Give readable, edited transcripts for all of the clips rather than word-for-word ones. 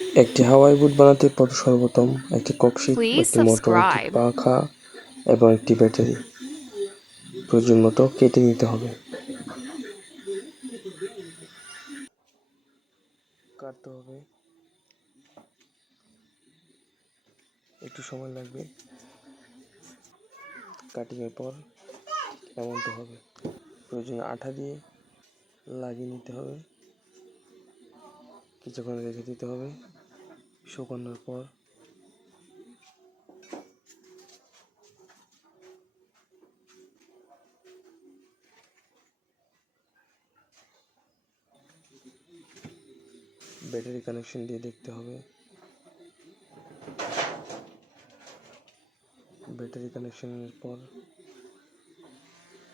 একটি হাওয়াই বুট বানাতে সর্বপ্রথম একটি ককশিট, Please একটি মোটর, একটি subscribe. পাখা এবং একটি ব্যাটারি প্রয়োজন মতো কেটে নিতে হবে। কাটতে হবে, একটু সময় লাগবে। কাটিংয়ের পর এমনটা হবে। প্রয়োজনে আঠা দিয়ে লাগিয়ে নিতে হবে, কিছুক্ষণ রেখে দিতে হবে। শুকানোর পর ব্যাটারি কানেকশন দিয়ে দেখতে হবে। ব্যাটারি কানেকশনের পর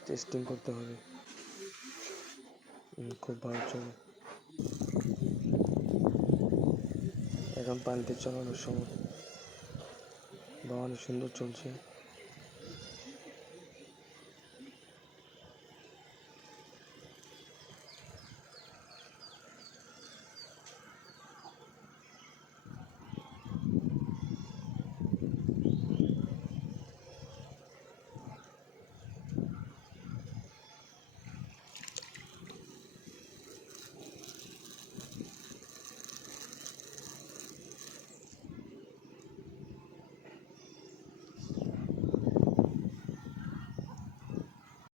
টেস্টিং করতে হবে, খুব ভালো চলে। এখন পানিতে চালানোর সময় বা অনেক সুন্দর চলছে।